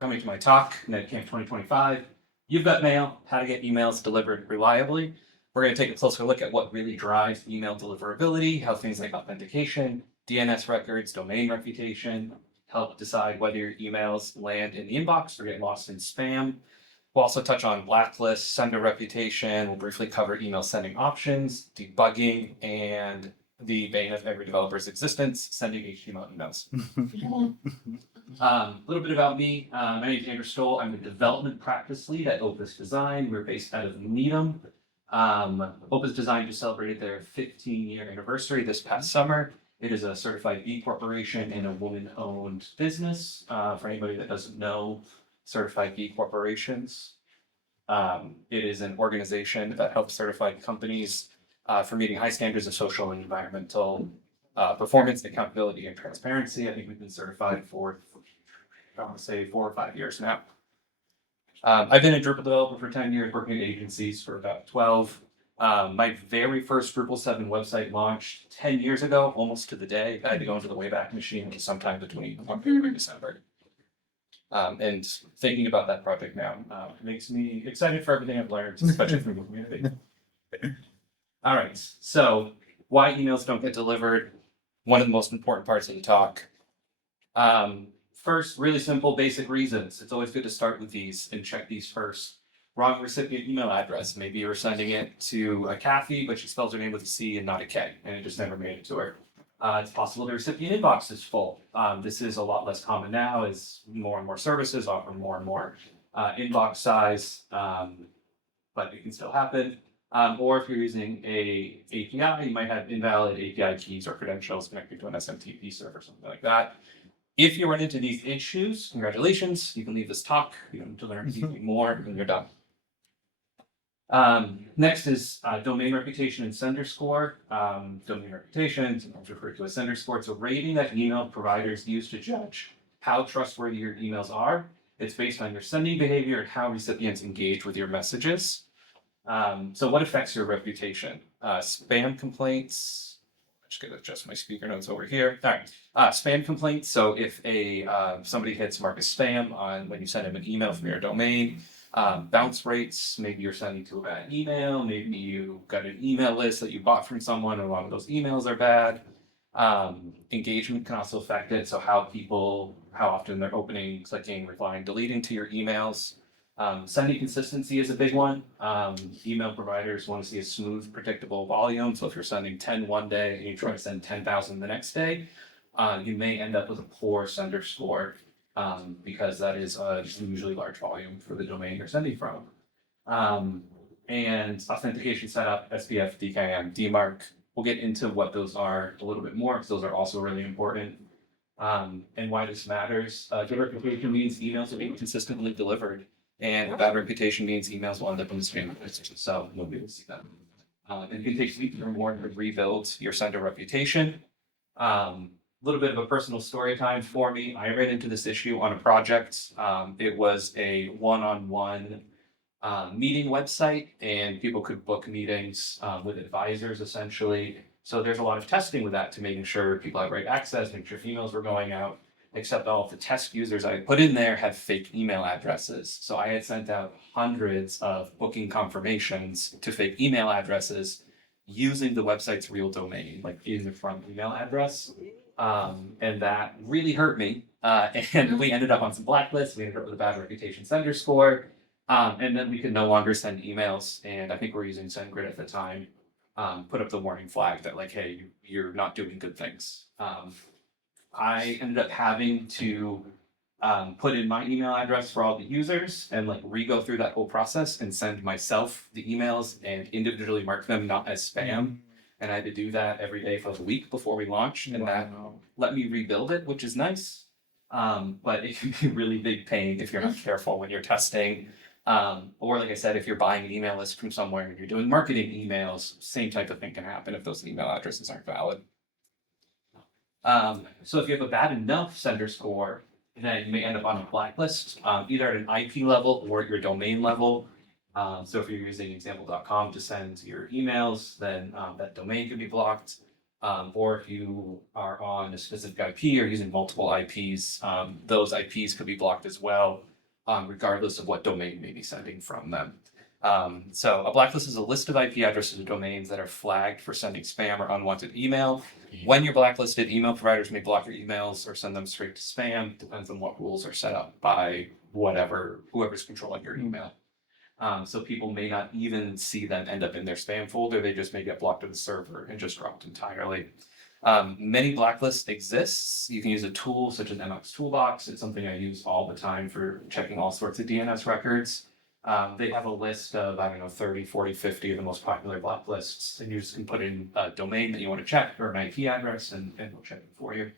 Coming to my talk, NEDCamp 2025. You've got mail, how to get emails delivered reliably. We're going to take a closer look at what really drives email deliverability, how things like authentication, DNS records, domain reputation help decide whether your emails land in the inbox or get lost in spam. We'll also touch on blacklists, sender reputation. We'll briefly cover email sending options, debugging, and the bane of every developer's existence, sending HTML emails. A little bit about me. My name is Andrew Stowell. I'm the development practice lead at Opus Design. We're based out of Needham. Opus Design just celebrated their 15-year anniversary this past summer. It is a certified B corporation and a woman-owned business. For anybody that doesn't know certified B corporations, it is an organization that helps certified companies for meeting high standards of social and environmental performance, accountability, and transparency. I think we've been certified for, I want to say, 4 or 5 years now. I've been a Drupal developer for 10 years, working at agencies for about 12. My very first Drupal 7 website launched 10 years ago, almost to the day. I had to go into the Wayback Machine sometime between November and December. And thinking about that project now makes me excited for everything I've learned, especially from the community. All right, so why emails don't get delivered? One of the most important parts of the talk. First, really simple, basic reasons. It's always good to start with these and check these first. Wrong recipient email address. Maybe you were sending it to a Kathy, but she spells her name with a C and not a K, and it just never made it to her. It's possible the recipient inbox is full. This is a lot less common now as more and more services offer more and more inbox size, but it can still happen. Or if you're using a API, you might have invalid API keys or credentials connected to an SMTP server, something like that. If you run into these issues, congratulations, you can leave this talk. You don't need to learn anything more when you're done. Next is domain reputation and sender score. Domain reputation, sometimes referred to as sender score. It's a rating that email providers use to judge how trustworthy your emails are. It's based on your sending behavior and how recipients engage with your messages. So what affects your reputation? Spam complaints. I'm just going to adjust my speaker notes over here. All right. Spam complaints. So if somebody hits mark as spam on when you send them an email from your domain, bounce rates, maybe you're sending to a bad email, maybe you got an email list that you bought from someone and a lot of those emails are bad. Engagement can also affect it. So how often they're opening, clicking, replying, deleting to your emails. Sending consistency is a big one. Email providers want to see a smooth, predictable volume. So if you're sending 10 one day and you try to send 10,000 the next day, you may end up with a poor sender score because that is a usually large volume for the domain you're sending from. And authentication setup, SPF, DKIM, DMARC. We'll get into what those are a little bit more because those are also really important. And why this matters. Good reputation means emails are being consistently delivered. And a bad reputation means emails will end up in the spam filter, so nobody will see them. It can take weeks or more to rebuild your sender reputation. A little bit of a personal story time for me. I ran into this issue on a project. It was a one-on-one meeting website, and people could book meetings with advisors, essentially. So there's a lot of testing with that to making sure people have right access, making sure emails were going out. Except all of the test users I put in there had fake email addresses. So I had sent out hundreds of booking confirmations to fake email addresses using the website's real domain, like in the front email address. And that really hurt me. And we ended up on some blacklists. We ended up with a bad reputation sender score. And then we could no longer send emails. And I think we're using SendGrid at the time. Put up the warning flag that like, hey, you're not doing good things. I ended up having to put in my email address for all the users and like re-go through that whole process and send myself the emails and individually mark them not as spam. And I had to do that every day for a week before we launched, and that let me rebuild it, which is nice. But it can be a really big pain if you're not careful when you're testing. Or like I said, if you're buying an email list from somewhere and you're doing marketing emails, same type of thing can happen if those email addresses aren't valid. So if you have a bad enough sender score, then you may end up on a blacklist, either at an IP level or at your domain level. So if you're using example.com to send your emails, then that domain could be blocked. Or if you are on a specific IP or using multiple IPs, those IPs could be blocked as well, regardless of what domain you may be sending from them. So a blacklist is a list of IP addresses or domains that are flagged for sending spam or unwanted email. When you're blacklisted, email providers may block your emails or send them straight to spam. Depends on what rules are set up by whoever's controlling your email. So people may not even see them end up in their spam folder. They just may get blocked to the server and just dropped entirely. Many blacklists exists. You can use a tool such as MX Toolbox. It's something I use all the time for checking all sorts of DNS records. They have a list of, 30, 40, 50 of the most popular blacklists, and you just can put in a domain that you want to check or an IP address, and it'll check it for you.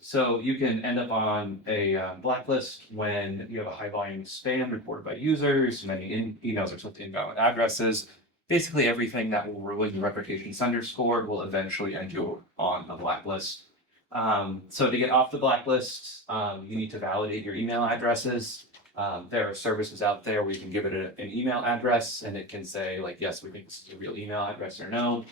So you can end up on a blacklist when you have a high volume of spam reported by users, many emails are sent to invalid addresses. Basically everything that will ruin your reputation sender score will eventually end you on a blacklist. So to get off the blacklist, you need to validate your email addresses. There are services out there where you can give it an email address and it can say like, yes, we think this is a real email address or no.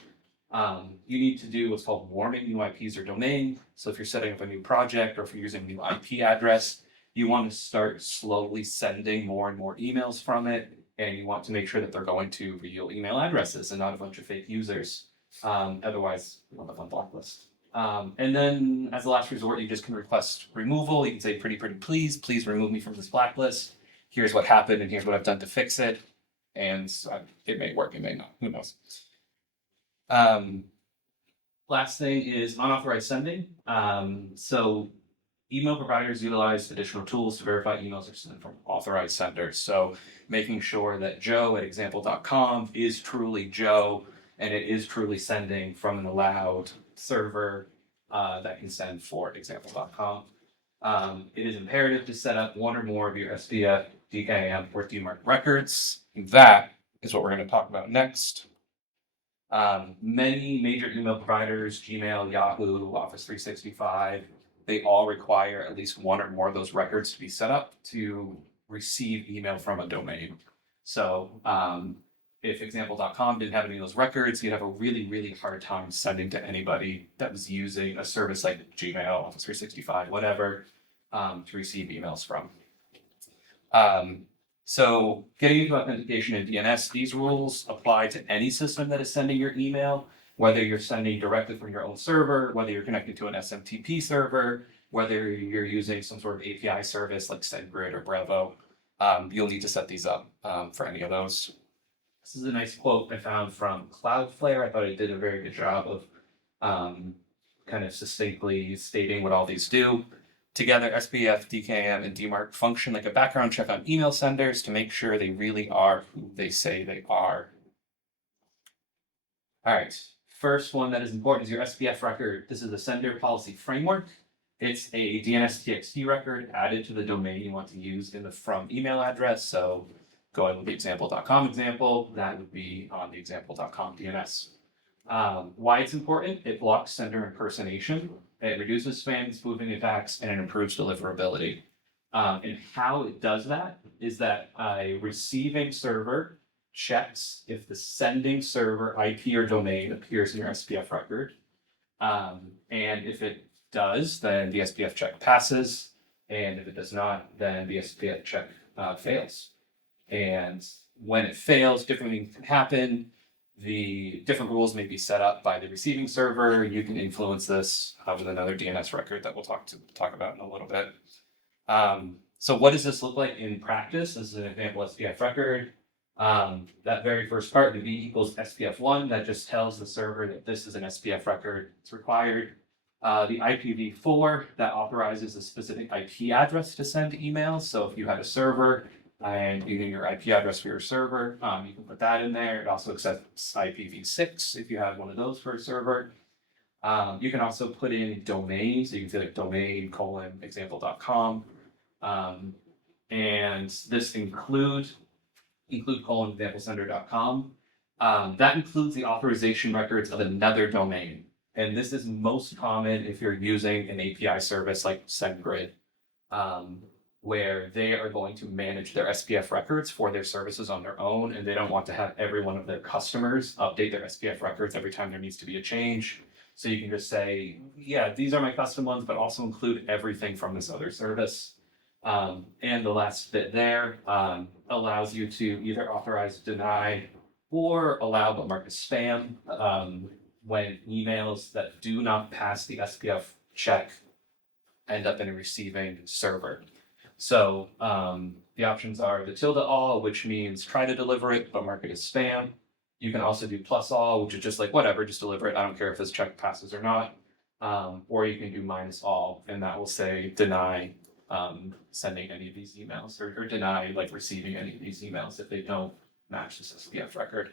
You need to do what's called warming new IPs or domain. So if you're setting up a new project or if you're using a new IP address, you want to start slowly sending more and more emails from it. And you want to make sure that they're going to real email addresses and not a bunch of fake users. Otherwise, you'll have on blacklist. And then as a last resort, you just can request removal. You can say, pretty please remove me from this blacklist. Here's what happened and here's what I've done to fix it. And it may work, it may not, who knows. Last thing is unauthorized sending. So email providers utilize additional tools to verify emails are sent from authorized senders. So making sure that Joe at example.com is truly Joe and it is truly sending from an allowed server that can send for example.com. It is imperative to set up one or more of your SPF, DKIM, or DMARC records. That is what we're going to talk about next. Many major email providers, Gmail, Yahoo, Office 365, they all require at least one or more of those records to be set up to receive email from a domain. So if example.com didn't have any of those records, you'd have a really hard time sending to anybody that was using a service like Gmail, Office 365, whatever, to receive emails from. So getting into authentication and DNS, these rules apply to any system that is sending your email, whether you're sending directly from your own server, whether you're connected to an SMTP server, whether you're using some sort of API service like SendGrid or Bravo. You'll need to set these up for any of those. This is a nice quote I found from Cloudflare. I thought it did a very good job of kind of succinctly stating what all these do. Together, SPF, DKIM, and DMARC function like a background check on email senders to make sure they really are who they say they are. All right, first one that is important is your SPF record. This is a sender policy framework. It's a DNS-TXT record added to the domain you want to use in the from email address. So going with the example.com example, that would be on the example.com DNS. Why it's important? It blocks sender impersonation. It reduces spam, spoofing attacks, and it improves deliverability. And how it does that is that a receiving server checks if the sending server IP or domain appears in your SPF record. And if it does, then the SPF check passes. And if it does not, then the SPF check fails. And when it fails, different things can happen. The different rules may be set up by the receiving server. You can influence this with another DNS record that we'll talk about in a little bit. So what does this look like in practice? This is an example SPF record. That very first part, the V equals SPF1, that just tells the server that this is an SPF record. It's required. The IPv4, that authorizes a specific IP address to send emails. So if you had a server and using your IP address for your server, you can put that in there. It also accepts IPv6 if you have one of those for a server. You can also put in domains. So you can say like domain:example.com. And this include :examplesender.com. That includes the authorization records of another domain. And this is most common if you're using an API service like SendGrid. where they are going to manage their SPF records for their services on their own, and they don't want to have every one of their customers update their SPF records every time there needs to be a change. So you can just say, yeah, these are my custom ones, but also include everything from this other service. And the last bit there allows you to either authorize, deny, or allow but mark as spam when emails that do not pass the SPF check end up in a receiving server. So the options are the tilde all, which means try to deliver it, but mark it as spam. You can also do plus all, which is just like, whatever, just deliver it. I don't care if this check passes or not. Or you can do minus all, and that will say deny sending any of these emails or deny like receiving any of these emails if they don't match this SPF record.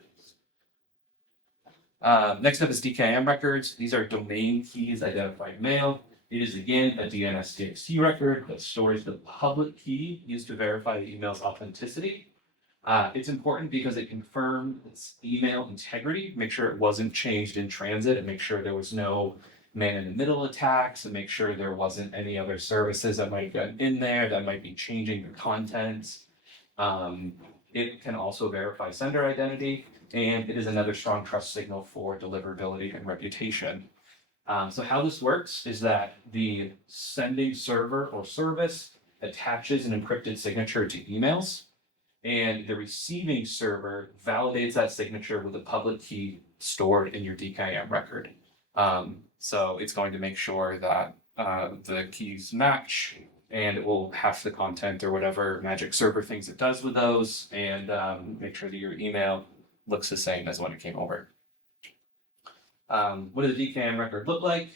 Next up is DKIM records. These are domain keys identified mail. It is again a DNS-TXT record that stores the public key used to verify the email's authenticity. It's important because it confirms email integrity, make sure it wasn't changed in transit, and make sure there was no man-in-the-middle attacks, and make sure there wasn't any other services that might get in there that might be changing the content. It can also verify sender identity, and it is another strong trust signal for deliverability and reputation. So how this works is that the sending server or service attaches an encrypted signature to emails, and the receiving server validates that signature with a public key stored in your DKIM record. So it's going to make sure that the keys match, and it will hash the content or whatever magic server things it does with those, and make sure that your email looks the same as when it came over. What does a DKIM record look like?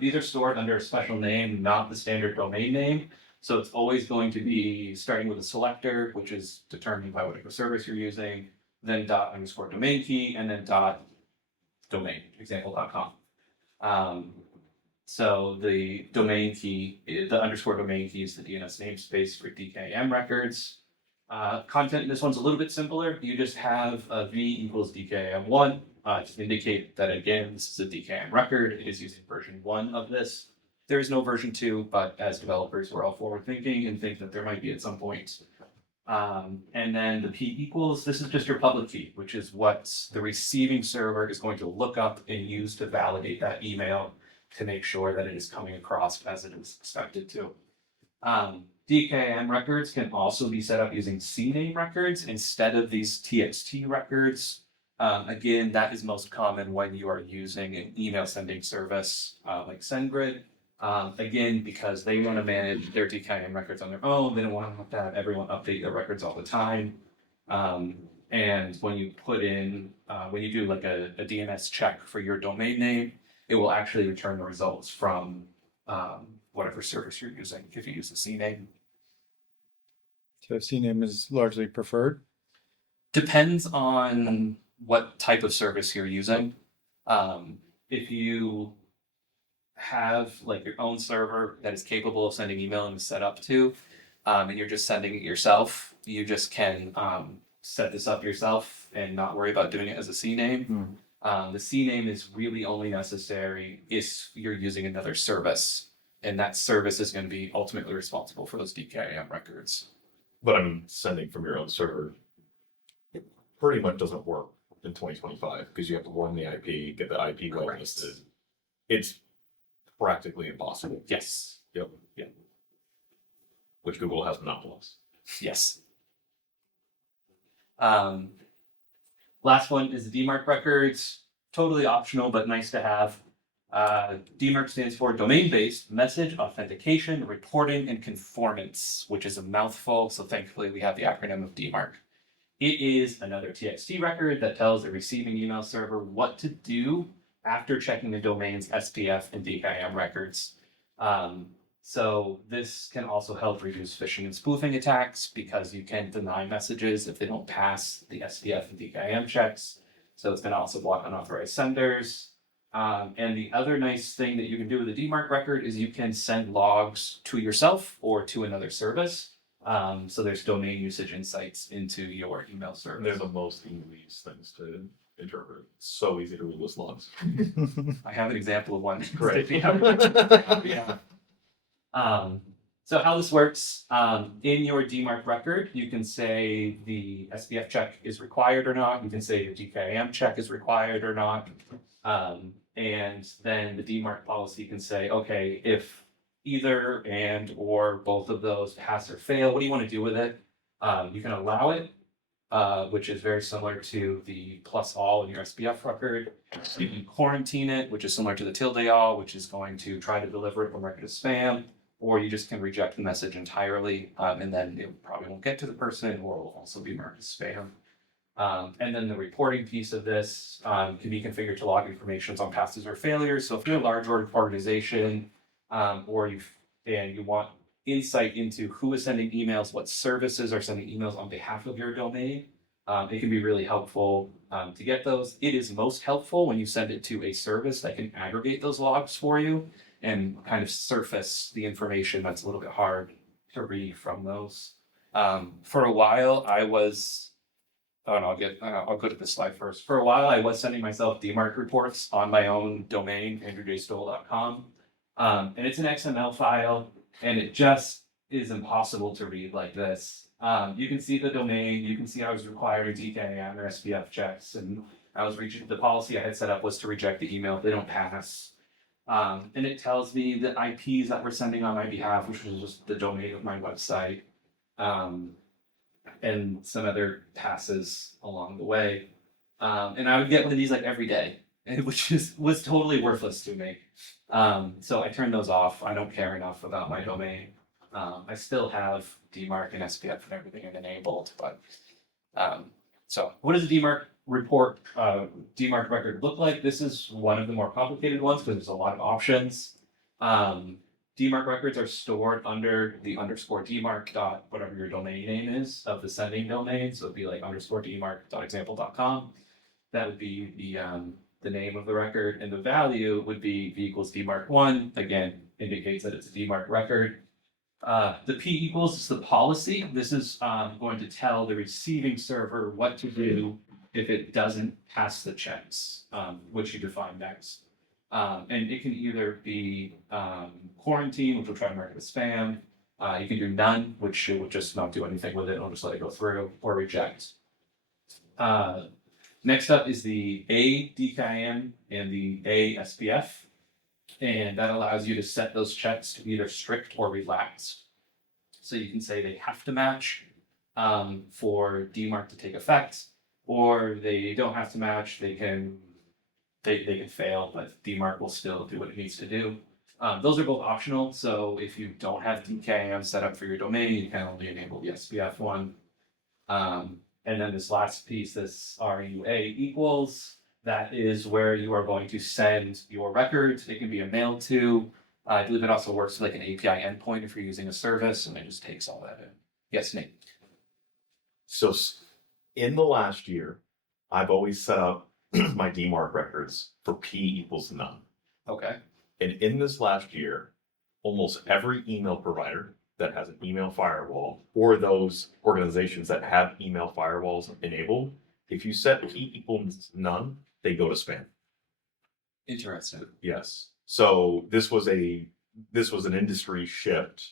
These are stored under a special name, not the standard domain name. So it's always going to be starting with a selector, which is determined by whatever service you're using, then ._domain key, and then .domain, example.com. So the domain key, the _domain key is the DNS namespace for DKIM records. Content in this one's a little bit simpler. You just have a v equals DKIM1 to indicate that, again, this is a DKIM record. It is using version 1 of this. There is no version 2, but as developers, we're all forward thinking and think that there might be at some point. And then the p equals, this is just your public key, which is what the receiving server is going to look up and use to validate that email to make sure that it is coming across as it is expected to. DKIM records can also be set up using CNAME records instead of these TXT records. Again, that is most common when you are using an email sending service like SendGrid. Again, because they want to manage their DKIM records on their own, they don't want to have everyone update their records all the time. And when you put in, when you do like a DNS check for your domain name, it will actually return the results from whatever service you're using if you use the CNAME. So CNAME is largely preferred? Depends on what type of service you're using. If you have like your own server that is capable of sending email and is set up to, and you're just sending it yourself, you just can set this up yourself and not worry about doing it as a CNAME. The CNAME is really only necessary if you're using another service, and that service is going to be ultimately responsible for those DKIM records. But I mean, sending from your own server pretty much doesn't work in 2025 because you have to warn the IP, get the IP whitelisted. It's practically impossible. Yes. Yep. Yeah. Which Google has monopolized. Yes. Last one is the DMARC records. Totally optional, but nice to have. DMARC stands for Domain-Based Message Authentication, Reporting, and Conformance, which is a mouthful, so thankfully we have the acronym of DMARC. It is another TXT record that tells the receiving email server what to do after checking the domain's SPF and DKIM records. So this can also help reduce phishing and spoofing attacks because you can deny messages if they don't pass the SPF and DKIM checks. So it's going to also block unauthorized senders. And the other nice thing that you can do with a DMARC record is you can send logs to yourself or to another service. So there's domain usage insights into your email service. And they're the most easiest things to interpret. It's so easy to read those logs. I have an example of one. Great. Yeah. So So how this works, in your DMARC record, you can say the SPF check is required or not. You can say the DKIM check is required or not. And then the DMARC policy can say, okay, if either and or both of those pass or fail, what do you want to do with it? You can allow it, which is very similar to the plus all in your SPF record. You can quarantine it, which is similar to the tilde all, which is going to try to deliver it or mark it as spam. Or you just can reject the message entirely, and then it probably won't get to the person, or will also be marked as spam. And then the reporting piece of this can be configured to log information on passes or failures. So if you're a large organization, or you want insight into who is sending emails, what services are sending emails on behalf of your domain, it can be really helpful to get those. It is most helpful when you send it to a service that can aggregate those logs for you and kind of surface the information that's a little bit hard to read from those. For a while, I'll go to this slide first. For a while, I was sending myself DMARC reports on my own domain, andrewjstowell.com. And it's an XML file, and it just is impossible to read like this. You can see the domain, you can see I was requiring DKIM or SPF checks, and the policy I had set up was to reject the email if they don't pass. And it tells me the IPs that we're sending on my behalf, which was just the domain of my website, and some other passes along the way. And I would get one of these like every day, which was totally worthless to me. So I turned those off. I don't care enough about my domain. I still have DMARC and SPF and everything enabled, but so what does a DMARC report, DMARC record look like? This is one of the more complicated ones because there's a lot of options. DMARC records are stored under the _DMARC dot whatever your domain name is of the sending domain. So it'd be like _DMARC.example.com. That would be the name of the record, and the value would be v equals DMARC1. Again, indicates that it's a DMARC record. The P equals is the policy. This is going to tell the receiving server what to do if it doesn't pass the checks, which you define next. And it can either be quarantine, which will try to mark it as spam. You can do none, which it will just not do anything with it. It'll just let it go through, or reject. Next up is the A DKIM and the A SPF. And that allows you to set those checks to either strict or relaxed. So you can say they have to match for DMARC to take effect, or they don't have to match. They can fail, but DMARC will still do what it needs to do. Those are both optional. So if you don't have DKIM set up for your domain, you can only enable the SPF one. And then this last piece, this RUA equals, that is where you are going to send your records. It can be a mail to. I believe it also works like an API endpoint if you're using a service, and it just takes all that in. Yes, Nate. So in the last year, I've always set up my DMARC records for P equals none. Okay. And in this last year, almost every email provider that has an email firewall, or those organizations that have email firewalls enabled, if you set P equals none, they go to spam. Interesting. Yes. So this was an industry shift,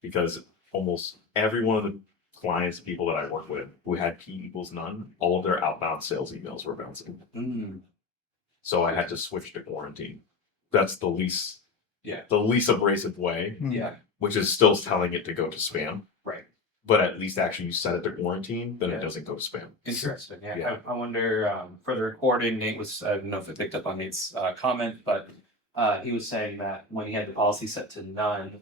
because almost every one of the clients, people that I work with who had P equals none, all of their outbound sales emails were bouncing. So I had to switch to quarantine. That's the least abrasive way. Yeah. Which is still telling it to go to spam. Right. But at least actually you set it to quarantine, then it doesn't go to spam. Interesting. Yeah. Yeah. I wonder, for the recording, Nate was, I don't know if it picked up on Nate's comment, but he was saying that when he had the policy set to none,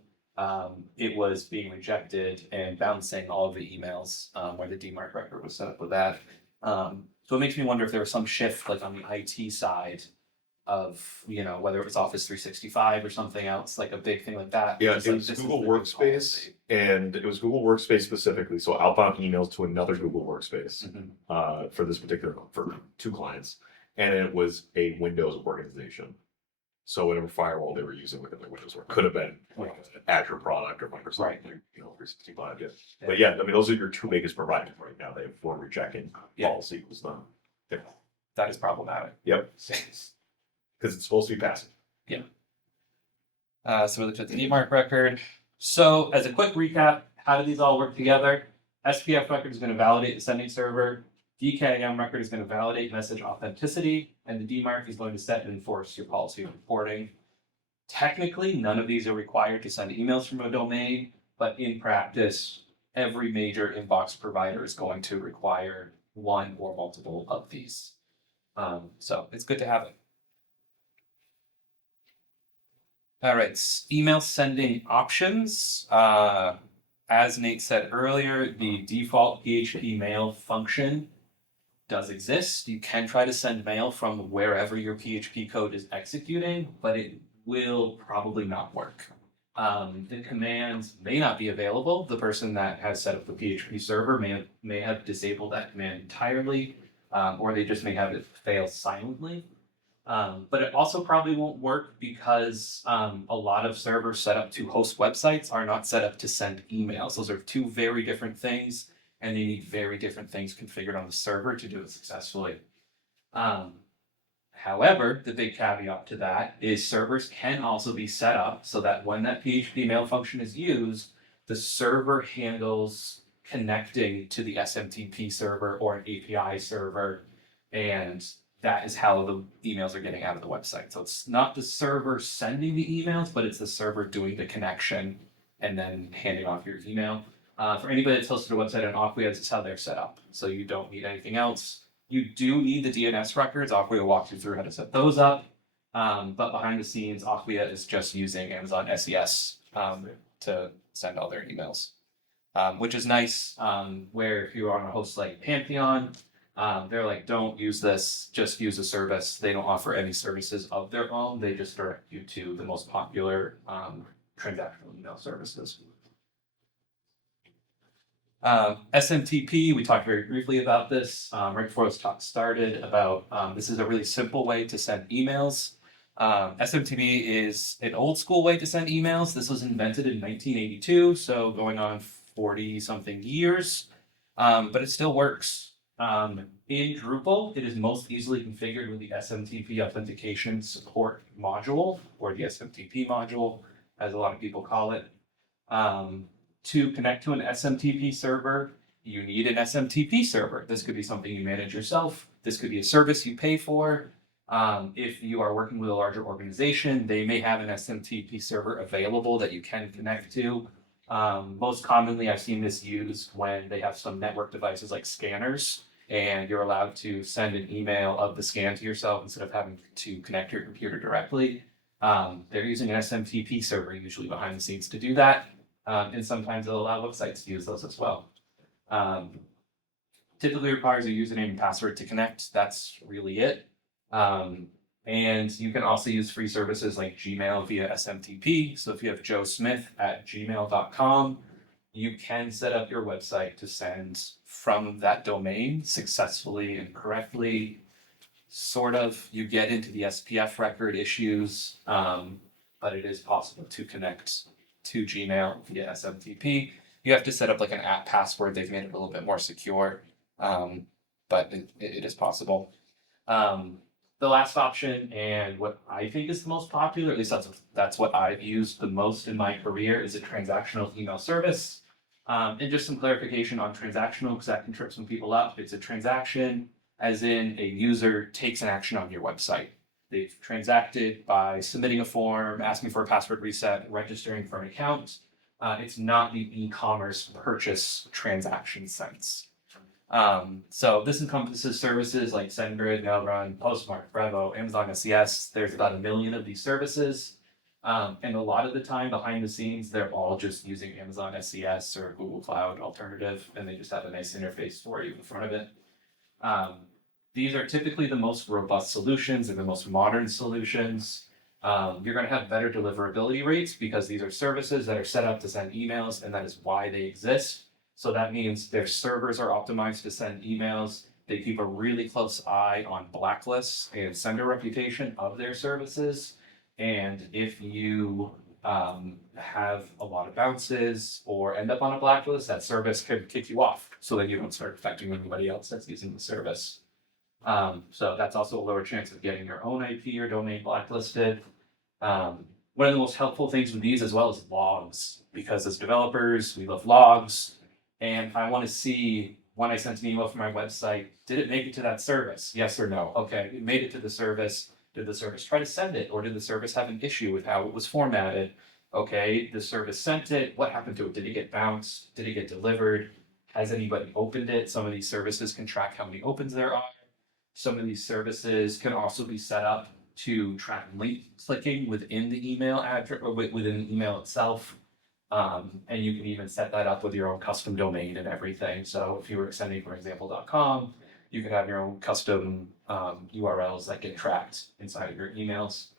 it was being rejected and bouncing all of the emails where the DMARC record was set up with that. So it makes me wonder if there was some shift like on the IT side of, whether it was Office 365 or something else, like a big thing like that. Yeah, Just it like, was this is Google the new Workspace, policy. and it was Google Workspace specifically. So outbound emails to another Google Workspace Mhm. for this particular, for 2 clients, and it was a Windows organization. So whatever firewall they were using within their Windows could have been like an Azure product or Microsoft, Right. 365. Yeah. But yeah, I mean those are your 2 biggest providers right now. They have 4 rejecting Yeah. policy was done. Yeah. That is problematic. Yep. Because it's supposed to be passive. So we looked at the DMARC record. So as a quick recap, how do these all work together? SPF record is going to validate the sending server. DKIM record is going to validate message authenticity, and the DMARC is going to set and enforce your policy of reporting. Technically, none of these are required to send emails from a domain, but in practice, every major inbox provider is going to require one or multiple of these. So it's good to have it. All right, email sending options. As Nate said earlier, the default PHP mail function does exist. You can try to send mail from wherever your PHP code is executing, but it will probably not work. The commands may not be available. The person that has set up the PHP server may have disabled that command entirely, or they just may have it fail silently. But it also probably won't work because a lot of servers set up to host websites are not set up to send emails. Those are two very different things, and they need very different things configured on the server to do it successfully. However, the big caveat to that is servers can also be set up so that when that PHP mail function is used, the server handles connecting to the SMTP server or an API server, and that is how the emails are getting out of the website. So it's not the server sending the emails, but it's the server doing the connection and then handing off your email. For anybody that's hosted a website on Aquia, this is how they're set up. So you don't need anything else. You do need the DNS records. Aquia walks you through how to set those up. But behind the scenes, Aquia is just using Amazon SES to send all their emails, which is nice. Where if you're on a host like Pantheon, they're like, don't use this, just use a service. They don't offer any services of their own. They just direct you to the most popular transactional email services. SMTP, we talked very briefly about this right before this talk started about this is a really simple way to send emails. SMTP is an old school way to send emails. This was invented in 1982, so going on 40 something years, but it still works. In Drupal, it is most easily configured with the SMTP authentication support module, or the SMTP module, as a lot of people call it. To connect to an SMTP server, you need an SMTP server. This could be something you manage yourself. This could be a service you pay for. If you are working with a larger organization, they may have an SMTP server available that you can connect to. Most commonly, I've seen this used when they have some network devices like scanners, and you're allowed to send an email of the scan to yourself instead of having to connect your computer directly. They're using an SMTP server usually behind the scenes to do that. And sometimes they'll allow websites to use those as well. Typically requires a username and password to connect. That's really it. And you can also use free services like Gmail via SMTP. So if you have joesmith@gmail.com, you can set up your website to send from that domain successfully and correctly. Sort of, you get into the SPF record issues, but it is possible to connect to Gmail via SMTP. You have to set up like an app password. They've made it a little bit more secure, but it is possible. The last option, and what I think is the most popular, at least that's what I've used the most in my career, is a transactional email service. And just some clarification on transactional, because that can trip some people up. It's a transaction, as in a user takes an action on your website. They've transacted by submitting a form, asking for a password reset, registering for an account. It's not the e-commerce purchase transaction sense. So this encompasses services like SendGrid, Mailrun, Postmark, Brevo, Amazon SES. There's about 1 million of these services. And a lot of the time behind the scenes, they're all just using Amazon SES or Google Cloud alternative, and they just have a nice interface for you in front of it. These are typically the most robust solutions. They're the most modern solutions. You're going to have better deliverability rates because these are services that are set up to send emails, and that is why they exist. So that means their servers are optimized to send emails. They keep a really close eye on blacklists and sender reputation of their services. And if you have a lot of bounces or end up on a blacklist, that service could kick you off so that you don't start affecting anybody else that's using the service. So that's also a lower chance of getting your own IP or domain blacklisted. One of the most helpful things with these as well is logs, because as developers, we love logs. And I want to see when I sent an email from my website, did it make it to that service? Yes or no? Okay, it made it to the service. Did the service try to send it, or did the service have an issue with how it was formatted? Okay, the service sent it. What happened to it? Did it get bounced? Did it get delivered? Has anybody opened it? Some of these services can track how many opens there are. Some of these services can also be set up to track link clicking within the email address or within the email itself. And you can even set that up with your own custom domain and everything. So if you were sending, for example.com, you could have your own custom URLs that get tracked inside of your emails.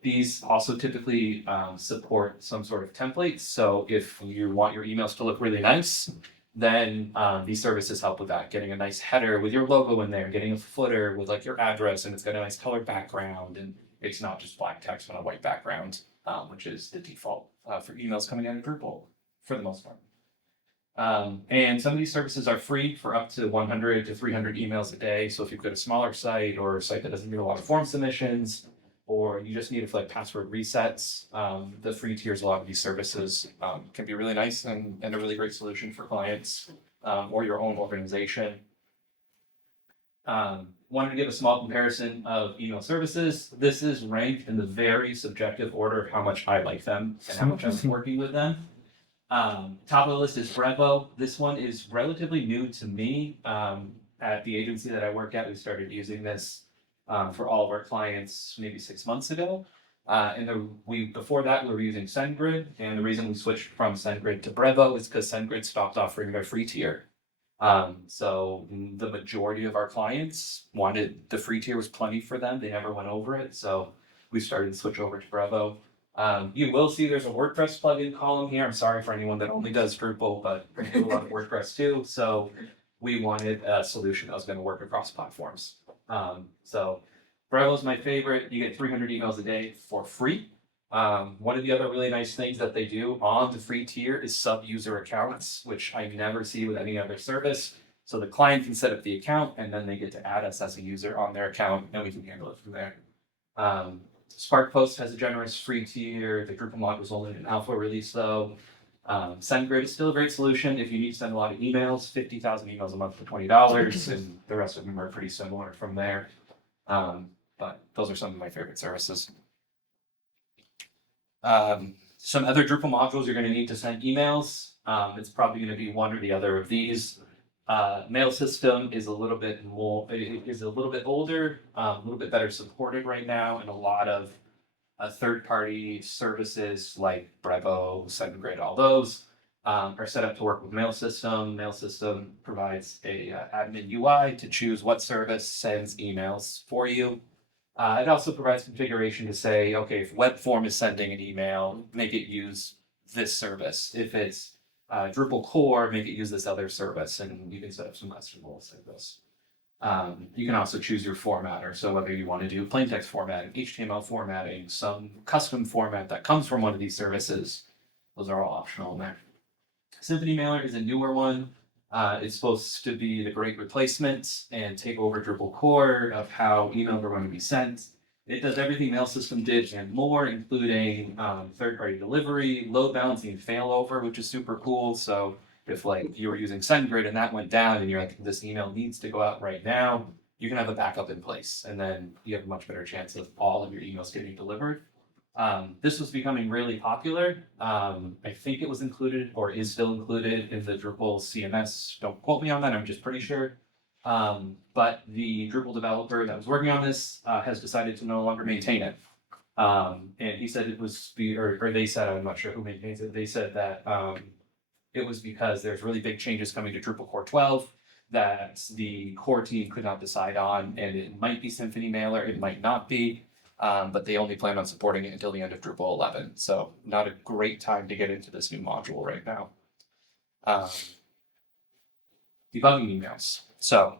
These also typically support some sort of templates. So if you want your emails to look really nice, then these services help with that. Getting a nice header with your logo in there, getting a footer with like your address, and it's got a nice colored background, and it's not just black text on a white background, which is the default for emails coming out of Drupal for the most part. And some of these services are free for up to 100 to 300 emails a day. So if you've got a smaller site or a site that doesn't need a lot of form submissions, or you just need it for like password resets, the free tiers, a lot of these services can be really nice and a really great solution for clients or your own organization. Wanted to give a small comparison of email services. This is ranked in the very subjective order of how much I like them and how much I'm working with them. Top of the list is Brevo. This one is relatively new to me. At the agency that I work at, we started using this for all of our clients maybe 6 months ago. Before that, we were using SendGrid, and the reason we switched from SendGrid to Brevo is because SendGrid stopped offering their free tier. So the majority of our clients wanted the free tier was plenty for them. They never went over it, so we started to switch over to Brevo. You will see there's a WordPress plugin column here. I'm sorry for anyone that only does Drupal, but we do a lot of WordPress too. So we wanted a solution that was going to work across platforms. So Brevo is my favorite. You get 300 emails a day for free. One of the other really nice things that they do on the free tier is sub-user accounts, which I never see with any other service. So the client can set up the account, and then they get to add us as a user on their account, and we can handle it from there. Spark Post has a generous free tier. The Drupal mod was only an alpha release though. SendGrid is still a great solution if you need to send a lot of emails. 50,000 emails a month for $20, and the rest of them are pretty similar from there. But those are some of my favorite services. Some other Drupal modules you're going to need to send emails. It's probably going to be one or the other of these. Mail system is a little bit more, is a little bit older, a little bit better supported right now, and a lot of third-party services like Brevo, SendGrid, all those are set up to work with Mail System. Mail System provides a admin UI to choose what service sends emails for you. It also provides configuration to say, okay, if Webform is sending an email, make it use this service. If it's Drupal core, make it use this other service, and you can set up some custom rules like this. You can also choose your formatter. So whether you want to do plain text formatting, HTML formatting, some custom format that comes from one of these services, those are all optional in there. Symphony Mailer is a newer one. It's supposed to be the great replacement and take over Drupal core of how emails are going to be sent. It does everything Mail System did and more, including third-party delivery, load balancing, failover, which is super cool. So if like you were using SendGrid and that went down and you're like, this email needs to go out right now, you can have a backup in place, and then you have a much better chance of all of your emails getting delivered. This was becoming really popular. I think it was included or is still included in the Drupal CMS. Don't quote me on that, I'm just pretty sure. But the Drupal developer that was working on this has decided to no longer maintain it. And he said it was, or they said, I'm not sure who maintains it, they said that it was because there's really big changes coming to Drupal Core 12 that the core team could not decide on, and it might be Symphony Mailer, it might not be, but they only plan on supporting it until the end of Drupal 11. So not a great time to get into this new module right now. Debugging emails. So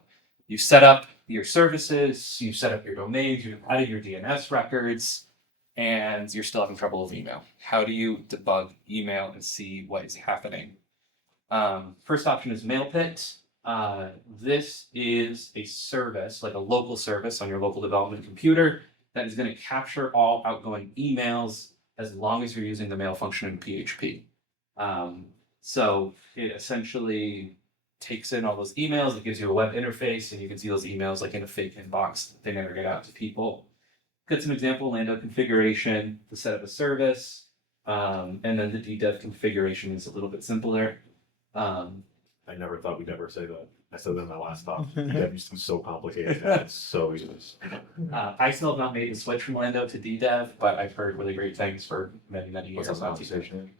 you set up your services, you set up your domains, you've added your DNS records, and you're still having trouble with email. How do you debug email and see what is happening? First option is MailPit. This is a service, like a local service on your local development computer that is going to capture all outgoing emails as long as you're using the mail function in PHP. So it essentially takes in all those emails, it gives you a web interface, and you can see those emails like in a fake inbox. They never get out to people. Got some example Lando configuration to set up a service, and then the DDEV configuration is a little bit simpler. I never thought we'd ever say that. I said that in my last talk. That used to be so complicated. It's so easy. I still have not made the switch from Lando to DDEV, but I've heard really great things for many years. What's that conversation?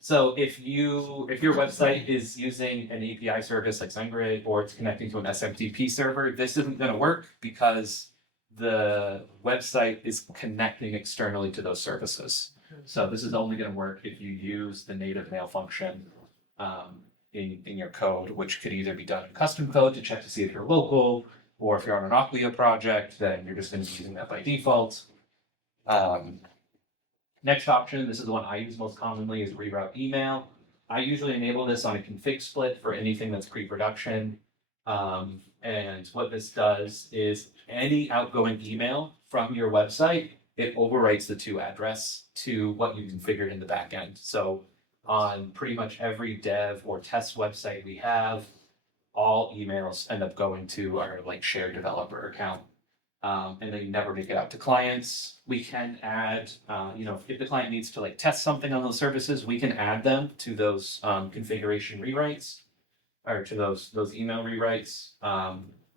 So if your website is using an API service like SendGrid or it's connecting to an SMTP server, this isn't going to work because the website is connecting externally to those services. So this is only going to work if you use the native mail function in your code, which could either be done in custom code to check to see if you're local, or if you're on an Acquia project, then you're just going to be using that by default. Next option, this is the one I use most commonly, is reroute email. I usually enable this on a config split for anything that's pre-production. And what this does is any outgoing email from your website, it overwrites the to address to what you configured in the backend. So on pretty much every dev or test website we have, all emails end up going to our like shared developer account. And they never make it out to clients. We can add, if the client needs to like test something on those services, we can add them to those configuration rewrites or to those email rewrites,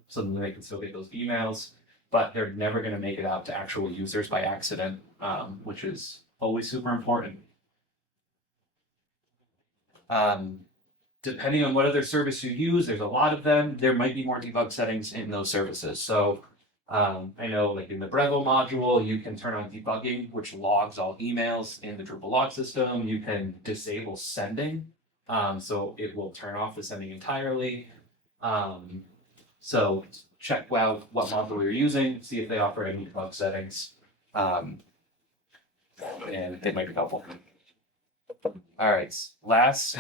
so that they can still get those emails, but they're never going to make it out to actual users by accident, which is always super important. Depending on what other service you use, there's a lot of them. There might be more debug settings in those services. So I know like in the Breville module, you can turn on debugging, which logs all emails in the Drupal log system. You can disable sending, so it will turn off the sending entirely. So check what module you're using, see if they offer any debug settings, and it might be helpful. All right, last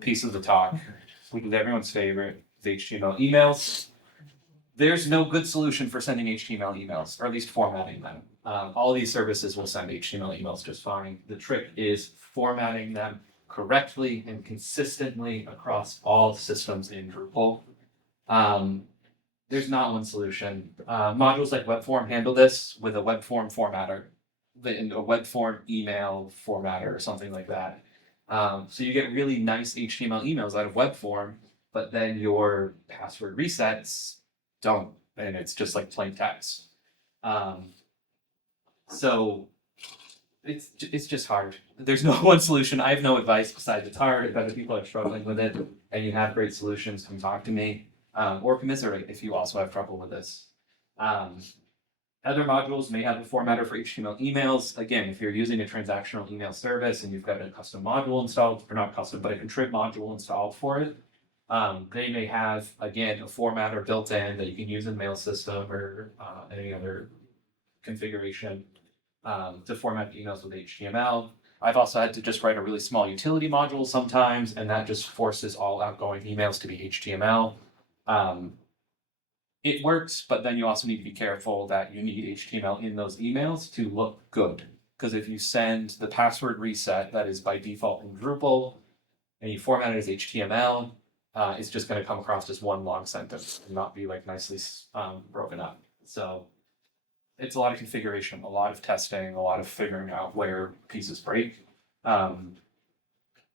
piece of the talk, which is everyone's favorite, is HTML emails. There's no good solution for sending HTML emails, or at least formatting them. All these services will send HTML emails just fine. The trick is formatting them correctly and consistently across all systems in Drupal. There's not one solution. Modules like WebForm handle this with a WebForm formatter, a WebForm email formatter or something like that. So you get really nice HTML emails out of WebForm, but then your password resets don't, and it's just like plain text. So it's just hard. There's no one solution. I have no advice besides it's hard. If other people are struggling with it and you have great solutions, come talk to me, or commiserate if you also have trouble with this. Other modules may have a formatter for HTML emails. Again, if you're using a transactional email service and you've got a custom module installed, or not custom, but a contrib module installed for it, they may have, again, a formatter built in that you can use in Mail System or any other configuration to format emails with HTML. I've also had to just write a really small utility module sometimes, and that just forces all outgoing emails to be HTML. It works, but then you also need to be careful that you need HTML in those emails to look good. Because if you send the password reset that is by default in Drupal, and you format it as HTML, it's just going to come across as one long sentence and not be like nicely broken up. So it's a lot of configuration, a lot of testing, a lot of figuring out where pieces break. Again,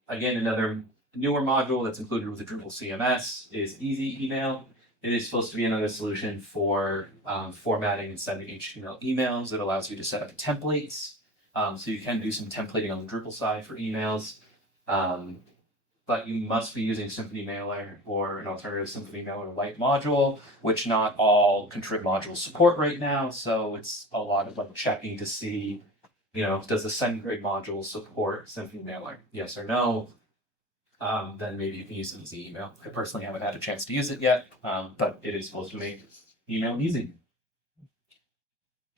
another newer module that's included with the Drupal CMS is Easy Email. It is supposed to be another solution for formatting and sending HTML emails. It allows you to set up templates. So you can do some templating on the Drupal side for emails. But you must be using Symfony Mailer or an alternative Symfony Mailer Lite module, which not all contrib modules support right now. So it's a lot of like checking to see, does the SendGrid module support Symfony Mailer? Yes or no? Then maybe you can use an easy email. I personally haven't had a chance to use it yet, but it is supposed to make email easy.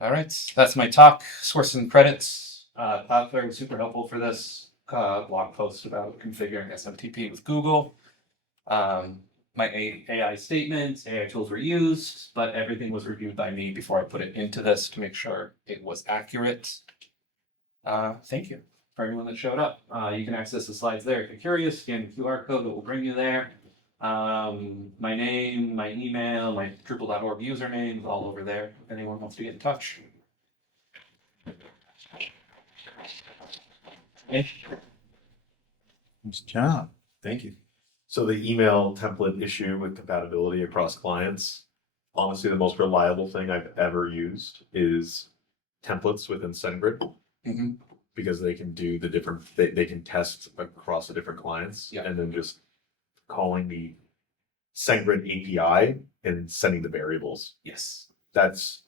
All right, that's my talk. Sources and credits. Cloudflare was super helpful for this blog post about configuring SMTP with Google. my AI statements, AI tools were used, but everything was reviewed by me before I put it into this to make sure it was accurate. Thank you for everyone that showed up. You can access the slides there if you're curious. Scan the QR code that will bring you there. My name, my email, my Drupal.org username, all over there. If anyone wants to get in touch. Nice job. Thank you. So the email template issue with compatibility across clients, honestly, the most reliable thing I've ever used is templates within SendGrid. Mhm. Because they can do the different, they can test across the different clients. Yeah. And then just calling the SendGrid API and sending the variables. Yes. That's,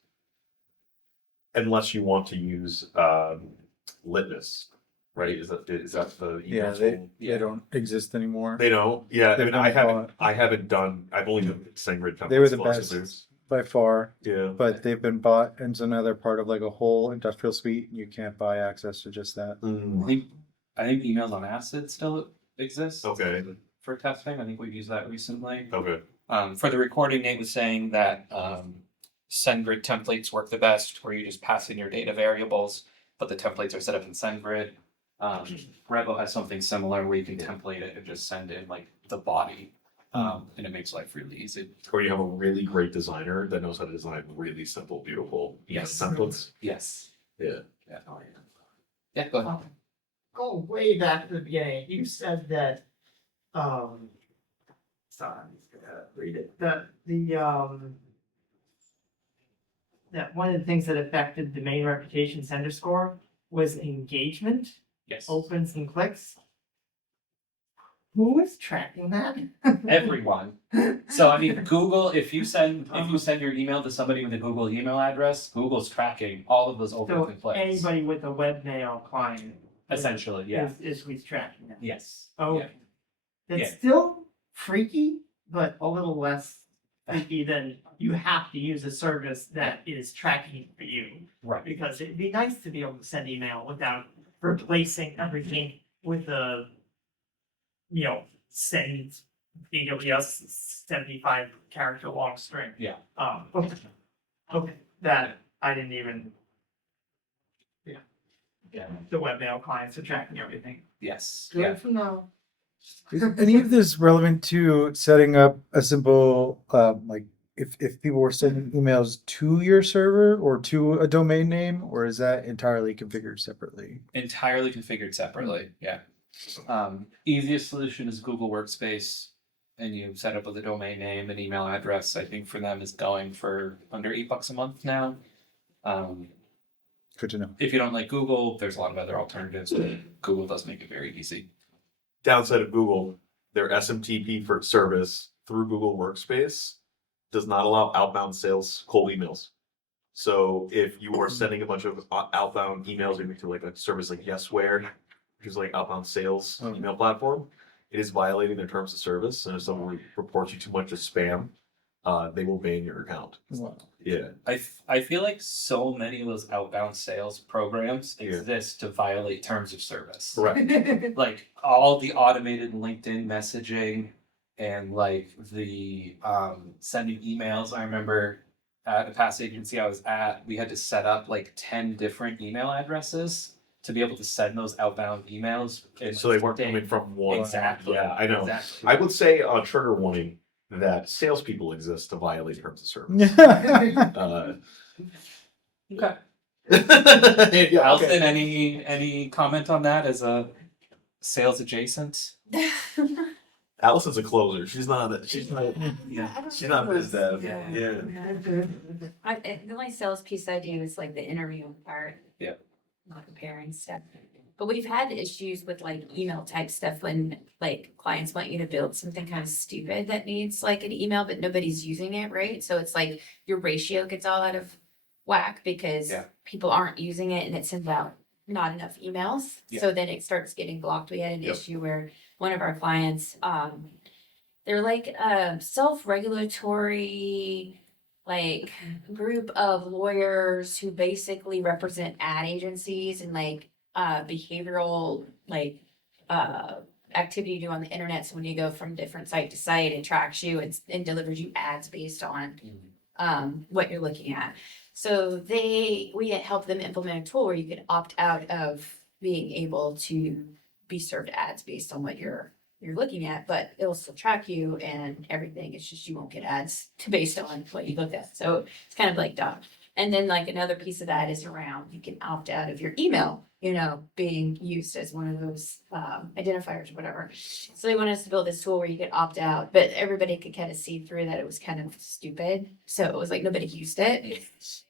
unless you want to use Litmus, right? Is that the Yeah, email they, tool? they don't exist anymore. They don't. Yeah, I They've mean, done I haven't done. I've only done SendGrid templates. They were the exclusively. best by far, Yeah, but they've been bought and it's another part of like a whole industrial suite, and you can't buy access to just that. I think emails on Acid still exists. Okay. For testing. I think we've used that recently. Okay. For the recording, Nate was saying that SendGrid templates work the best, where you just pass in your data variables, but the templates are set up in SendGrid. Revo has something similar where you can template it and just send in like the body, and it makes life really easy. Or you have a really great designer that knows how to design really simple, beautiful templates. Yes. Yeah. Yeah. Yeah. Go ahead. Go way back to the beginning, you said that, sorry, I'm just gonna read it, that that one of the things that affected domain reputation sender score was engagement, Yes. opens and clicks. Who is tracking that? Everyone. So I mean, Google. If you send your email to somebody with a Google email address, Google's tracking all of those opens So and clicks. anybody with a webmail client. Essentially, yeah. Is who's tracking that. Yes. Oh, Yeah. that's Yeah. still freaky, but a little less freaky than you have to use a service that is tracking for you. Right. Because it'd be nice to be able to send email without replacing everything with a, send AWS 75 character long string. Yeah. Okay, that I didn't even. Yeah. The webmail clients are tracking everything. Yes. Yeah. Good to know. Is any of this relevant to setting up a simple, like if people were sending emails to your server or to a domain name, or is that entirely configured separately? Entirely configured separately. Yeah. Easiest solution is Google Workspace, and you set up with a domain name and email address. I think for them is going for under $8 a month now. Good to know. If you don't like Google, there's a lot of other alternatives. But Google does make it very easy. Downside of Google, their SMTP for service through Google Workspace does not allow outbound sales cold emails. So if you are sending a bunch of outbound emails maybe to like a service like Yesware, which is like outbound sales email platform, it is violating their terms of service. And if someone reports you too much as spam, they will ban your account. Wow. Yeah. I feel like so many of those outbound sales programs exist to violate terms of service. Correct. Like all the automated LinkedIn messaging and like the sending emails. I remember at a past agency I was at, we had to set up like 10 different email addresses to be able to send those outbound emails. So they weren't coming from one. Exactly. Yeah, I know. Exactly. I would say a trigger warning that salespeople exist to violate terms of service. Okay. Yeah, Alison, okay. any comment on that as a sales adjacent? Allison's a closer. She's not. She's not. Yeah. She's not biz dev. Yeah. Yeah. The only sales piece I do is like the interviewing part. Yeah. Not comparing stuff. But we've had issues with like email type stuff when like clients want you to build something kind of stupid that needs like an email, but nobody's using it, right? So it's like your ratio gets all out of whack because people aren't using it and it sends out not enough emails. Yeah. So then it starts getting blocked. We had an issue where one of our clients, they're like a self-regulatory like group of lawyers who basically represent ad agencies and like behavioral like activity you do on the internet. So when you go from different site to site, it tracks you and delivers you ads based on what you're looking at. So we help them implement a tool where you can opt out of being able to be served ads based on what you're looking at, but it'll still track you and everything. It's just you won't get ads based on what you looked at. So it's kind of like dumb. And then like another piece of that is around you can opt out of your email, being used as one of those identifiers or whatever. So they wanted us to build this tool where you could opt out, but everybody could kind of see through that it was kind of stupid. So it was like nobody used it.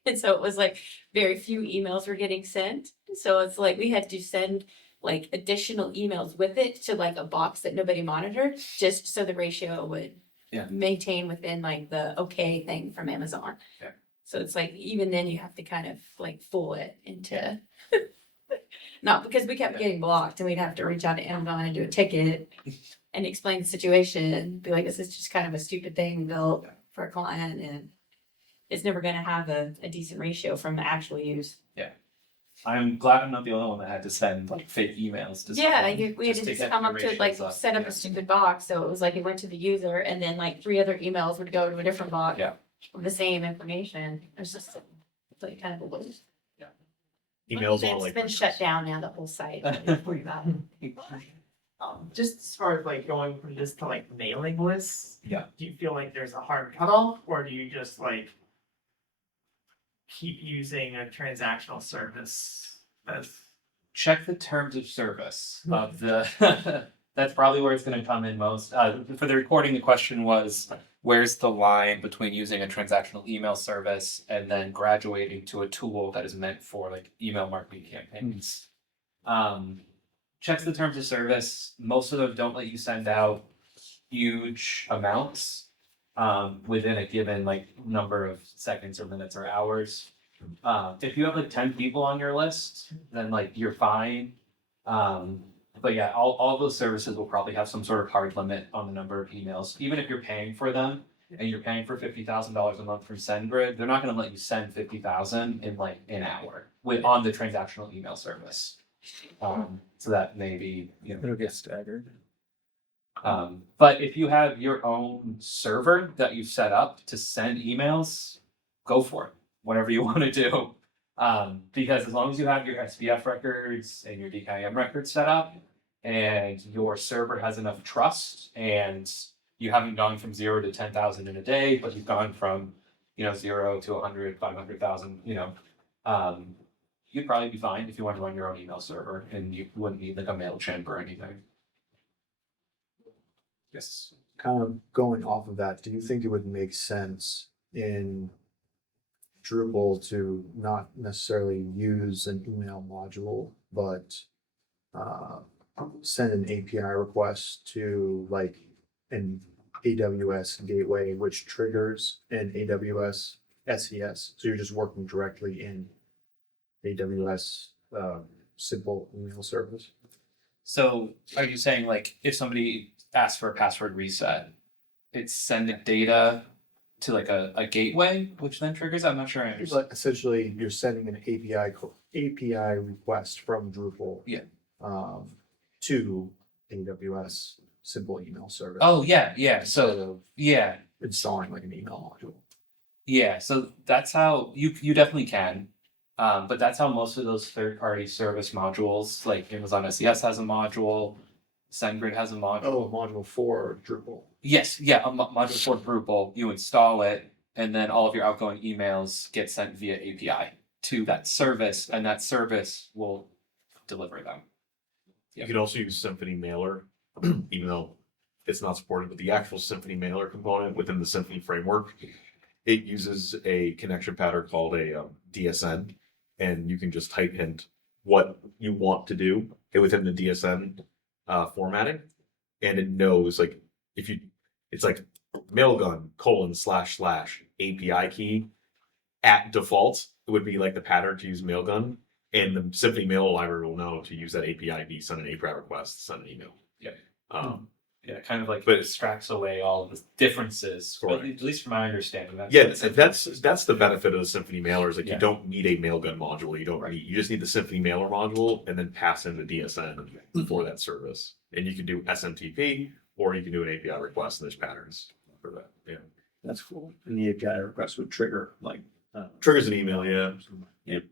And so it was like very few emails were getting sent. So it's like we had to send like additional emails with it to like a box that nobody monitored, just so the ratio would maintain within like the okay thing from Amazon. Yeah. So it's like even then you have to kind of like fool it into not because we kept getting blocked and we'd have to reach out to Amazon and do a ticket and explain the situation, be like, this is just kind of a stupid thing we built for a client and it's never gonna have a decent ratio from the actual use. I'm glad I'm not the only one that had to send like fake emails to Yeah, someone we had just to get come the up to like ratios up. set up a stupid box, so it was like it went to the user and then like 3 other emails would go to a different box. Yeah. With the same information. It's just it's like kind of a waste. Emails It's on like. been shut down now, the whole site. Don't worry about it. Just as far as like going from this to like mailing lists. Yeah. Do you feel like there's a hard cutoff, or do you just like keep using a transactional service as? Check the terms of service of the. That's probably where it's going to come in most. For the recording, the question was, where's the line between using a transactional email service and then graduating to a tool that is meant for like email marketing campaigns? Checks the terms of service. Most of them don't let you send out huge amounts within a given like number of seconds or minutes or hours. If you have like 10 people on your list, then like you're fine. But yeah, all those services will probably have some sort of hard limit on the number of emails. Even if you're paying for them and you're paying for $50,000 a month from SendGrid, they're not going to let you send 50,000 in like an hour on the transactional email service. So that may be, It'll get staggered. but if you have your own server that you set up to send emails, go for it. Whatever you want to do. Because as long as you have your SPF records and your DKIM records set up and your server has enough trust and you haven't gone from 0 to 10,000 in a day, but you've gone from, 0 to 100, 500,000, you'd probably be fine if you want to run your own email server and you wouldn't need like a MailChimp or anything. Yes. Kind of going off of that, do you think it would make sense in Drupal to not necessarily use an email module, but send an API request to like an AWS gateway, which triggers an AWS SES? So you're just working directly in AWS simple email service. So are you saying like if somebody asks for a password reset, it's sending data to like a gateway, which then triggers? I'm not sure I understand. But essentially, you're sending an API request from Drupal. Yeah. To AWS simple email service. Oh yeah. Instead So of yeah. installing like an email module. Yeah, so that's how you definitely can. But that's how most of those third-party service modules, like Amazon SES has a module, SendGrid has a module. Oh, module for Drupal. Yes, yeah, a module for Drupal. You install it, and then all of your outgoing emails get sent via API to that service, and that service will deliver them. You could also use Symphony Mailer, even though it's not supported, but the actual Symphony Mailer component within the Symphony framework, it uses a connection pattern called a DSN, and you can just type in what you want to do within the DSN formatting, and it knows like it's like mailgun : / API key at default. It would be like the pattern to use mailgun, and the Symphony Mailer library will know to use that API key, send an API request, send an email. Yeah. Yeah, kind of like But- abstracts away all the differences, or Correct. at least from my understanding. Yeah, the that's the benefit of the Symphony mailer is like Yeah. you don't need a mailgun module. You don't Right. need, you just need the Symphony mailer module and then pass in the DSN for that service. And you can do SMTP or you can do an API request and there's patterns for that. Yeah. That's cool. And the API request would trigger like. Triggers an email, yeah. Yep.